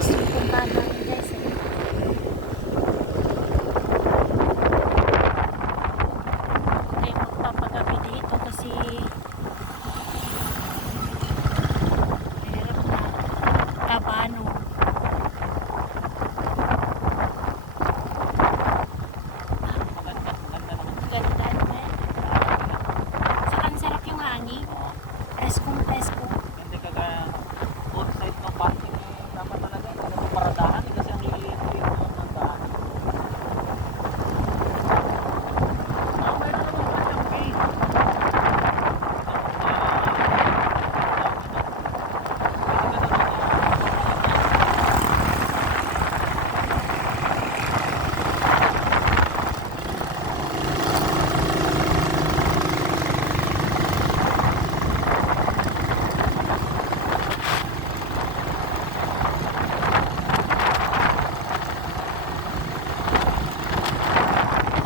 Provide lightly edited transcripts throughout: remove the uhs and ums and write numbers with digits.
Guys, yung puntahan namin guys. Ay, magpapagabi dito kasi meron na kabano. Ganda naman. Saka ang sarap yung hangin. Preskong presko. Hindi kagaya outside ng parking dapat talaga yung paradahan kasi ang liliit ng daan. Meron naman pa siyang gate.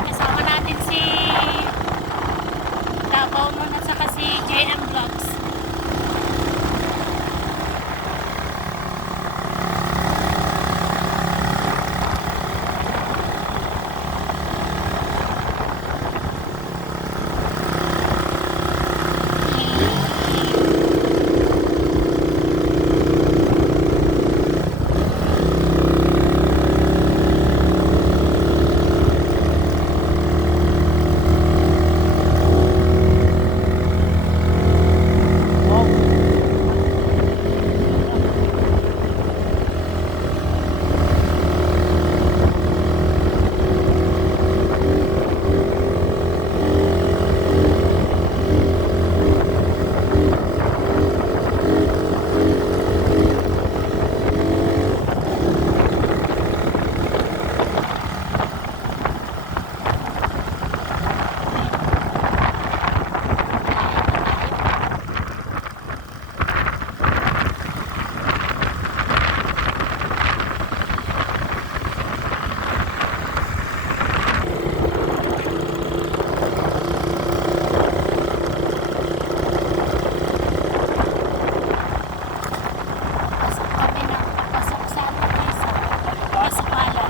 Kasama natin si Davao nun at saka si JM Vlogs. Pasok kami na, pasok sa ano guys, pasok pala.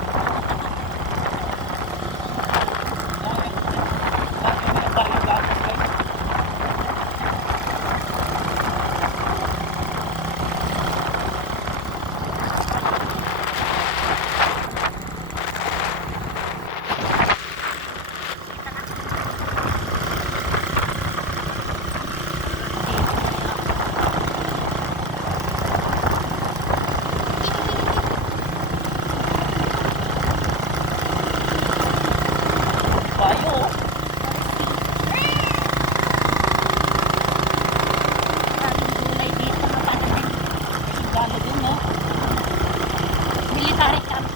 Daming gulay dito na panamin. Military camp.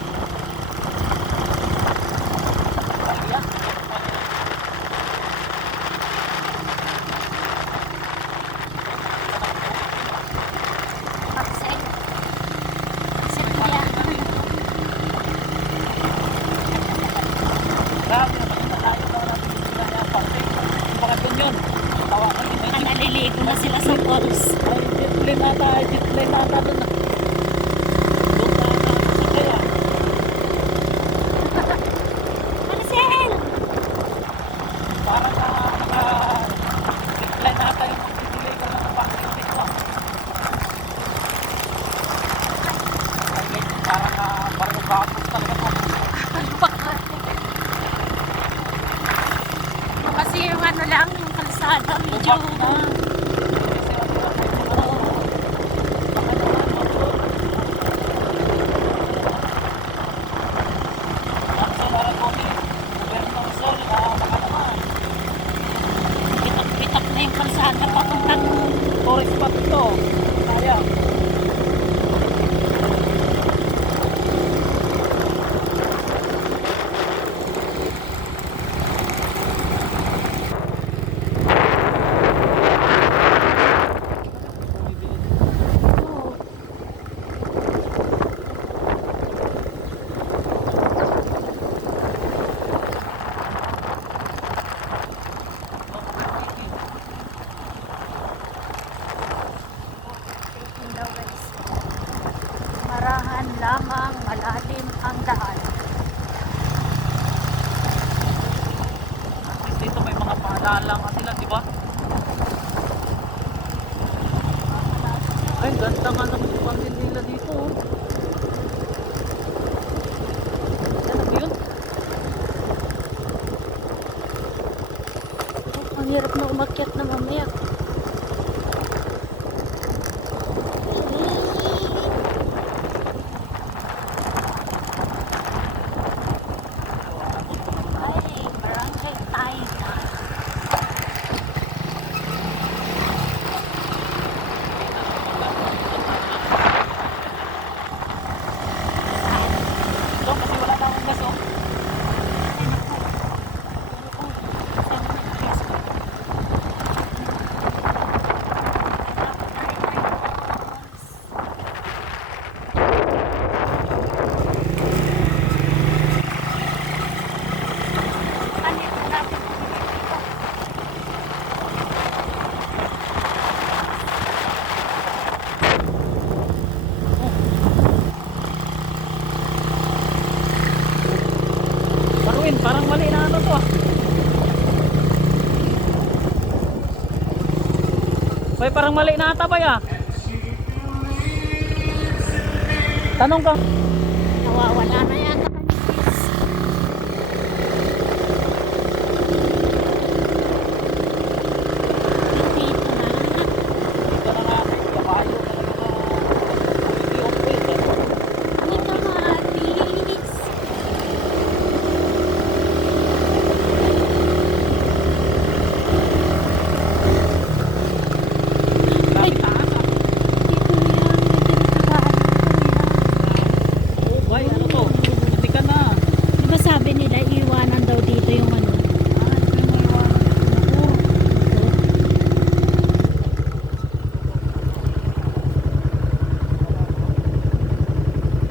Paksel. Paksel kuya. Naliligo na sila sa falls. Jeep lane ata doon na. Doon na sa kaya. Marcel! Parang naka-jeep lane ata yung pagpipili ko ng parking dito. Parang bagos talaga. Kasi yung ano lang, yung kalsada, medyo pitak-pitak na yung kalsada papuntang Tourist spot ito. Kaya. ba? Ay, ganda nga naman yung pangin nila dito. Oh. Ano yun? Ang hirap na umakyat na mamaya. Ay, barangay tayo. Ito, kasi wala na akong gas, oh. Marwin, parang mali na ano to, ah. Bay, parang mali na ata, bay, ah. Tanong ka. Nawawala na yata kanipis. Dito na. Ito na nga, kabayo na hindi off-road, eh. Ay, kamatis. Ay, taas, ah. Oh, bay, ano to? Hindi ka na. Di ba sabi nila iwanan daw dito yung ano? Ah, hindi mo iwanan yung motor.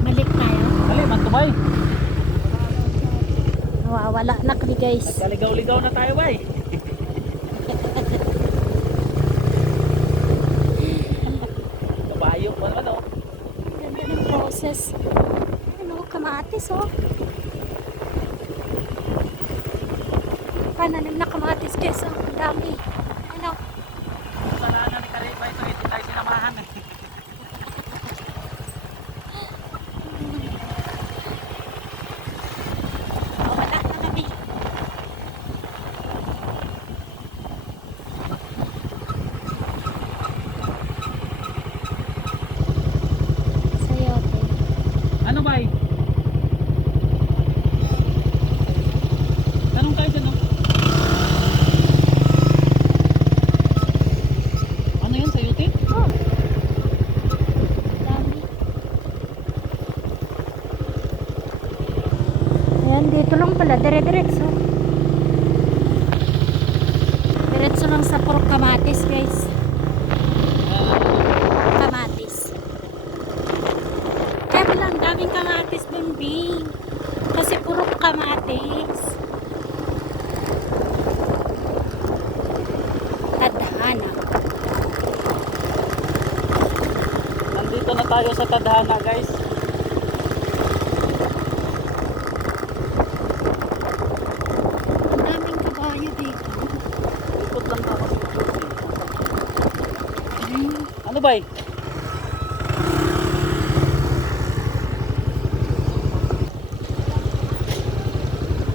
Balik tayo. Mali, man to, bay. Nawawala na kami guys. Kaligaw-ligaw na tayo, bay. Kabayo pa naman, oh. Ganda ng process. Ano, kamatis oh. Pananim na kamatis guys oh. Ang dami. Ano? Kasalanan ni Kariba ito, hindi tayo sinamahan, eh. Nawawala na kami. Sayote. Ano, bay? Tanong tayo dyan, oh. Ano yun, sayote? Oh. Dami. Ayan, dito lang pala. Dire-diretso. Diretso lang sa puro kamatis, guys. Kamatis. Kaya pala, ang daming kamatis dun, Bing. Kasi puro kamatis. Tadhana. Nandito na tayo sa Tadhana, guys. Ang daming kabayo dito. Ikot lang ako sa ikot. Ano, bay?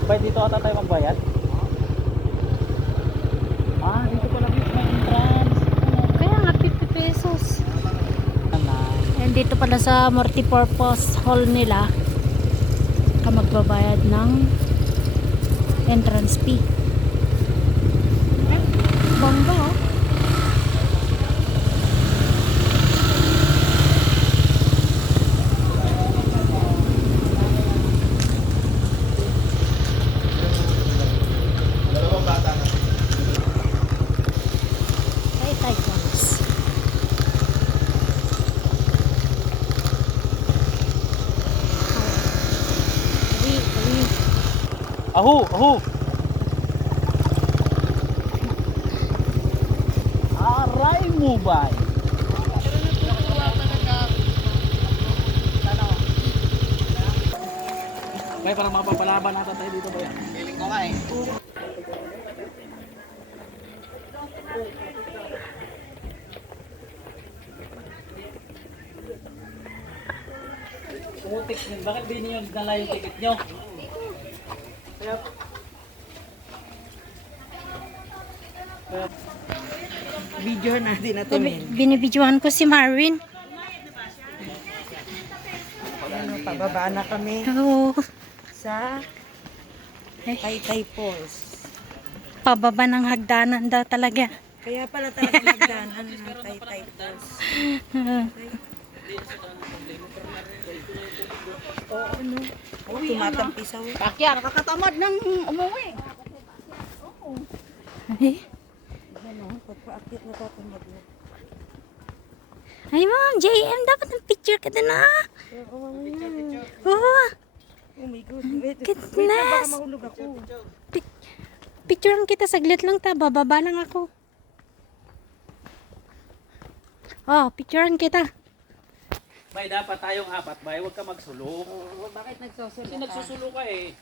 Bay, dito ata tayo magbayad? Ah, dito pala mismo yung entrance. Kaya nga 50 pesos. Ano? And dito pala sa multipurpose hall nila ka magbabayad ng entrance fee. Bangga oh. Ay, taikons. Ahu, ahu. Aray mo, bay. Bay, parang mapapalaban nata tayo dito, bay. Feeling ko nga, eh. Putik din. Bakit di niyo nala yung ticket nyo? Kaya... Video natin na to, men. Binibidyohan ko si Marvin. Ano, pababa na kami Oo. sa Taytay Falls. Pababa ng hagdanan daw talaga. Kaya pala talaga nagdanan ng Taytay Falls. Oo, ano? Oh, tumatampisaw. Pakya, nakakatamad ng umuwi. Ay, Ano, pagpaakit na tatamad na. ay ma'am, JM, dapat ng picture ka din ah. Oo, Oo. oh my God. Wait, Goodness. wait na, baka mahulog ako. Picturean kita saglit lang ta, bababa lang ako. Oh, picturean kita. Bay, dapat tayong apat, bay. Huwag ka magsulo. Bakit nagsusulo Kasi nagsusulo ka eh.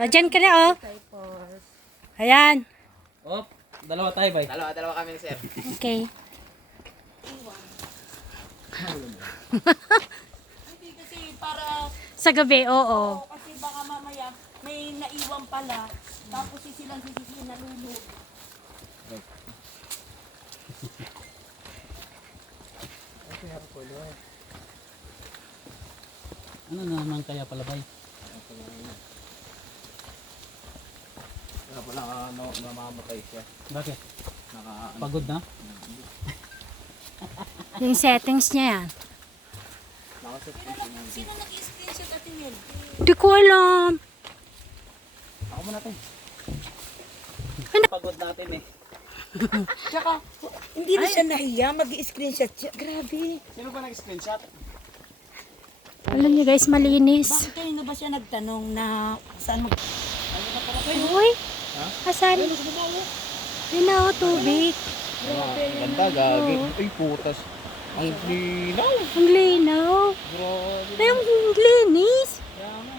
Diyan ka na oh. Taytay Falls. Ayan. Op, dalawa tayo, bay. Dalawa kami ni sir. Okay. Hindi kasi para, Sa gabi, oo. kasi baka mamaya may naiwan pala. Tapos silang nalulog. Ano na naman kaya pala, bay? Kaya pala namamatay siya. Bakit? Naka, Pagod na? Yung settings niya yan. Sino nag-screenshot at email? Di ko alam. Ako muna tayo. Ano? Pagod natin eh. Tsaka, hindi na siya nahiya, mag-screenshot siya. Grabe. Sino ba nag-screenshot? Alam niyo guys, malinis. Bakit kanina ba siya nagtanong na saan mag... Uy, asan? Yun na oh, tubig. ganda, gagi. Ay, putas. Ang linaw. Ang linaw. Grabe. Ay, ang linis.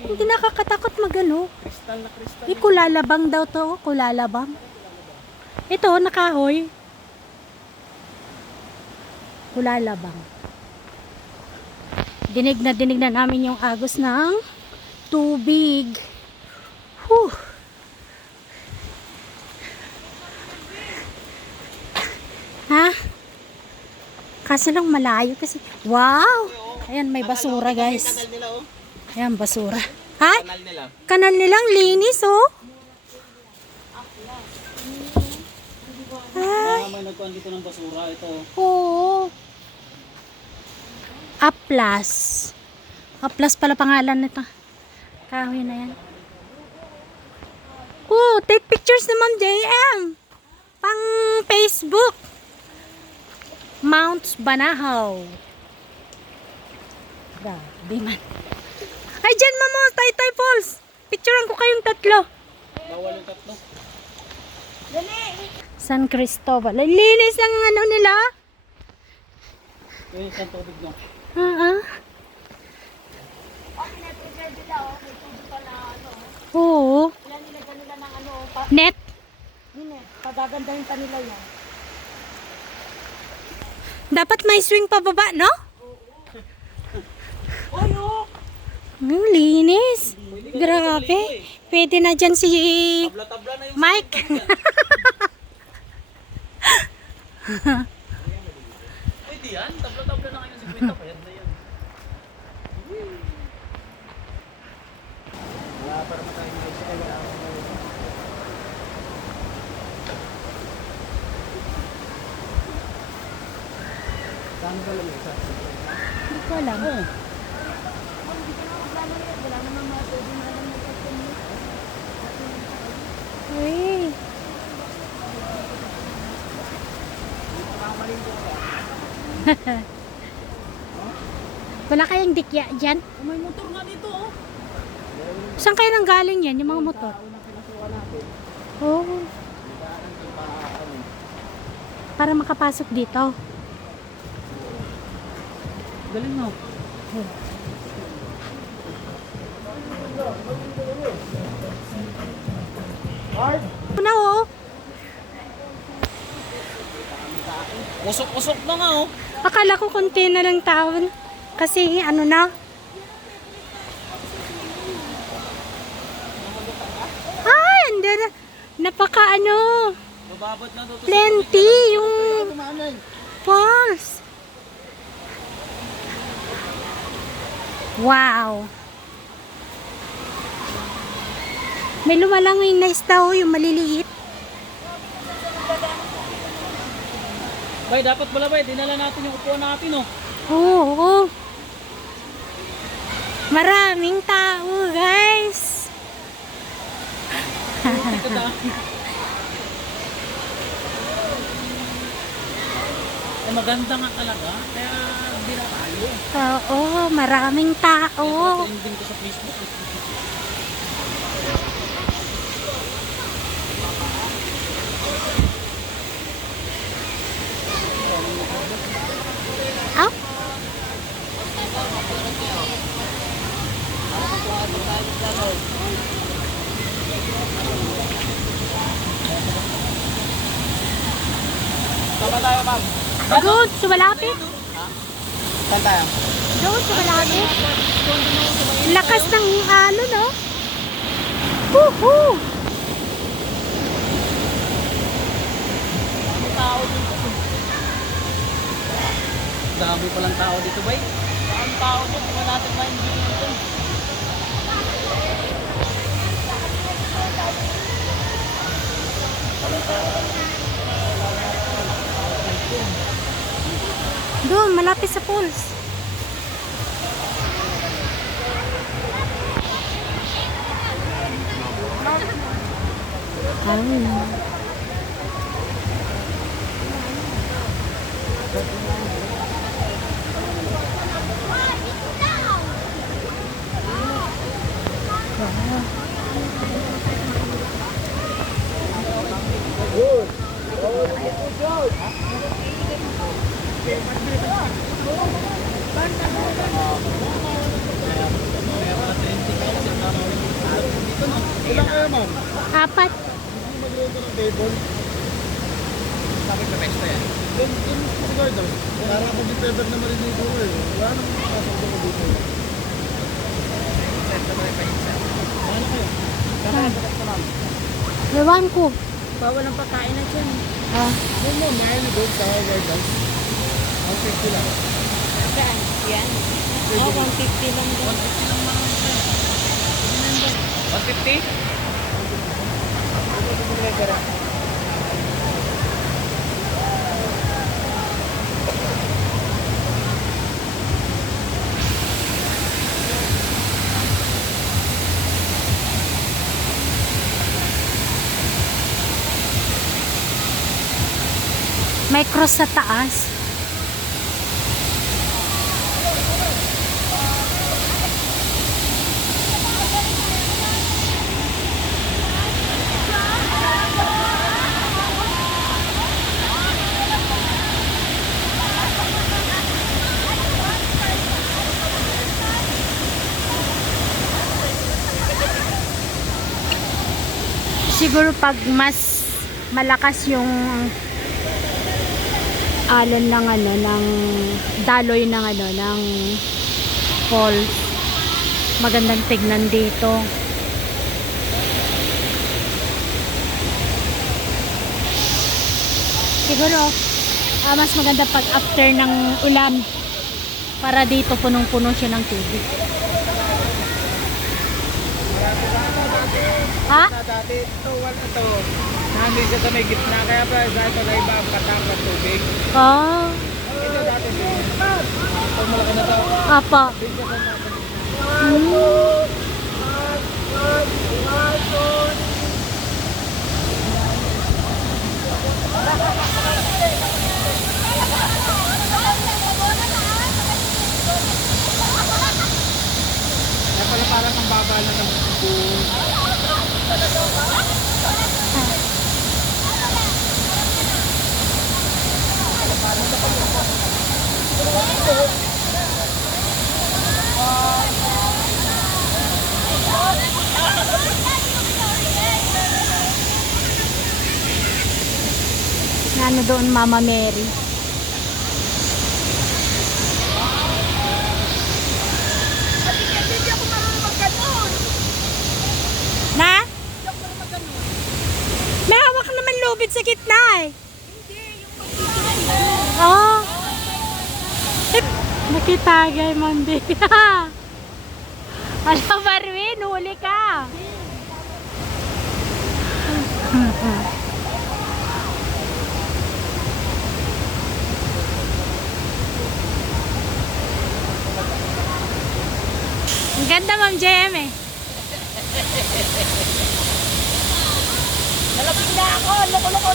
Hindi nakakatakot magano. Kristal na kristal. Ay, kulalabang daw to. Kulalabang. Ito, nakahoy. Kulalabang. Dinig na namin yung agos ng tubig. Whew. Ha? Kaso lang malayo kasi. Wow! Ayan, may basura guys. Kanal nila, oh. Ayan, basura. Ha? Kanal nila. Kanal nilang linis, oh. May nagkuhan dito ng basura. Ito. Oo. Aplas. Aplas pala pangalan nito. Kahoy na yan. Oh, take pictures ni Ma'am JM. Pang Facebook. Mount Banahaw. Grabe man. Ay, dyan mamo, Taytay Falls. Picturean ko kayong tatlo. Bawal yung tatlo. San Cristobal. Ay, linis ang ano nila. Yung isang tubig no. Oo. Yan, nilagyan nila ng ano, Net. pagagandahin pa nila yan. Dapat may swing pababa, no? Oy, oh! Ang linis. Grabe. Pwede na dyan si Tabla-tabla na yung Mike. pwede yan. Tabla-tabla na kayo ng 50. Pwede na yan. Wala pa naman tayo may isa. Wala pa naman. Saan ba lang isa? Hindi ko alam. Uy. Wala kayang dikya dyan? May motor nga dito, oh. Saan kayo nang galing yan, yung mga motor? Oo. Oh. Para makapasok dito. Galing no. Una oh. Usok-usok na nga oh. Akala ko konti na lang taon. Kasi ano na. Ay, hindi na. Napaka ano. Bababot na to. Plenty yung falls. Wow. May lumalangoy na isda oh, yung maliliit. Bay, dapat pala bay, dinala natin yung upuan natin oh. Oo. Maraming tao, guys. Eh, maganda nga talaga, kaya hindi na tayo. Oo, maraming tao. Trending ko sa Facebook. Ah? Saan tayo, ma'am? Doon, sa malapit. Saan tayo? Doon, sa malapit. Lakas ng ano, no? Woohoo! Dami palang tao dito, bay. Ang tao dito, kung natin ma-enjoy dito. Doon, malapit sa falls. Ay. Ilan kayo, ma'am? Apat. Magluluto ng table. Sabi ka pesta yan. Then, siguro daw. Para ako di pepper na maliligo ko eh. Wala nang makasok ko dito. Set na mga pa-inset. Ano kayo? Kakalabakas ka, ma'am. Ewan ko. Bawal ang pagkain na dyan. Ah, Doon mo, ngayon na doon sa warehouse. Ang 50 lang. Saan? Yan? Oh, 150 lang dyan. 150 lang mga 150? may cross sa taas. Siguro pag mas malakas yung alon ng ano ng daloy ng ano ng falls, magandang tignan dito. Siguro mas maganda pag after ng ulan, para dito punong-puno siya ng tubig. Ha? Dati, ito, wala ito. Nandun siya sa may gitna, kaya pa sa ito na iba ang katang ng tubig. Oh, Ito dati, ito malaki na ito. apa. Kaya pala parang ang baba na ng buong. Ano doon, Mama Mary? bagay, Mandi. Alam, Marwin, huli ka. Ang ganda, Ma'am JM eh. Nalapit na ako. Loko-loko